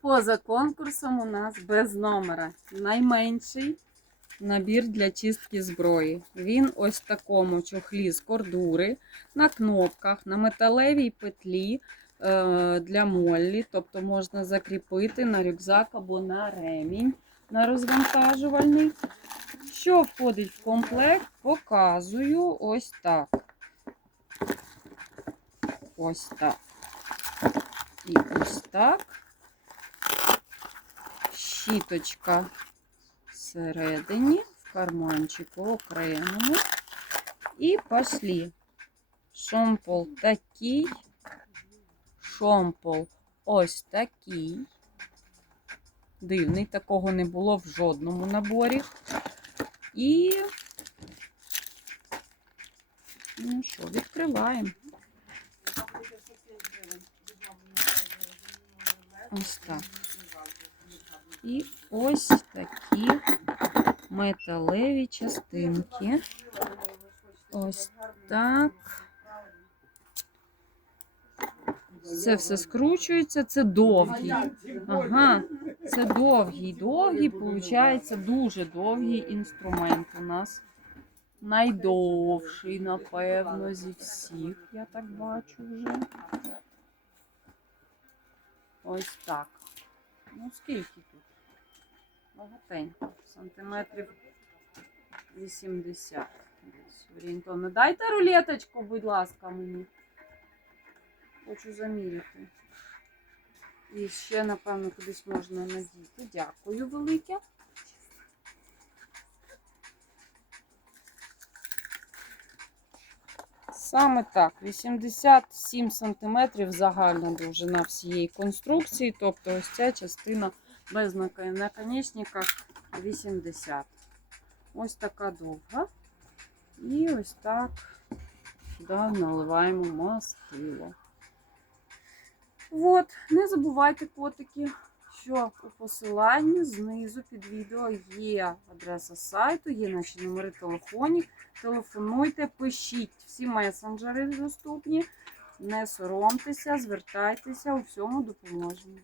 Поза конкурсом у нас без номера. Найменший набір для чистки зброї. Він ось в такому чохлі з кордури, на кнопках, на металевій петлі е, для моллі. Тобто можна закріпити на рюкзак або на ремінь на розвантажувальний. Що входить в комплект, показую ось так. Ось так. І ось так. Щіточка всередині, в карманчику окремому. І пошли. Шомпол такий. Шомпол ось такий. Дивний, такого не було в жодному наборі. І ну що, відкриваємо. Ось так. І ось такі металеві частинки. Ось так. Це все скручується, це довгий. Ага, це довгий, довгий, виходить, дуже довгий інструмент у нас. Найдовший, напевно, зі всіх, я так бачу вже. Ось так. Ну, скільки тут? Багатенько. Сантиметрів 80. Десь орієнтовно. Дайте рулеточку, будь ласка, мені. Хочу заміряти. І ще, напевно, кудись можна надіти. Дякую велике. Саме так, 87 см загальна довжина всієї конструкції, тобто ось ця частина без наконечника 80. Ось така довга. І ось так сюди наливаємо мастило. От, не забувайте, котики, що у посиланні знизу під відео є адреса сайту, є наші номери телефонів. Телефонуйте, пишіть, всі месенджери доступні. Не соромтеся, звертайтеся, у всьому допоможемо.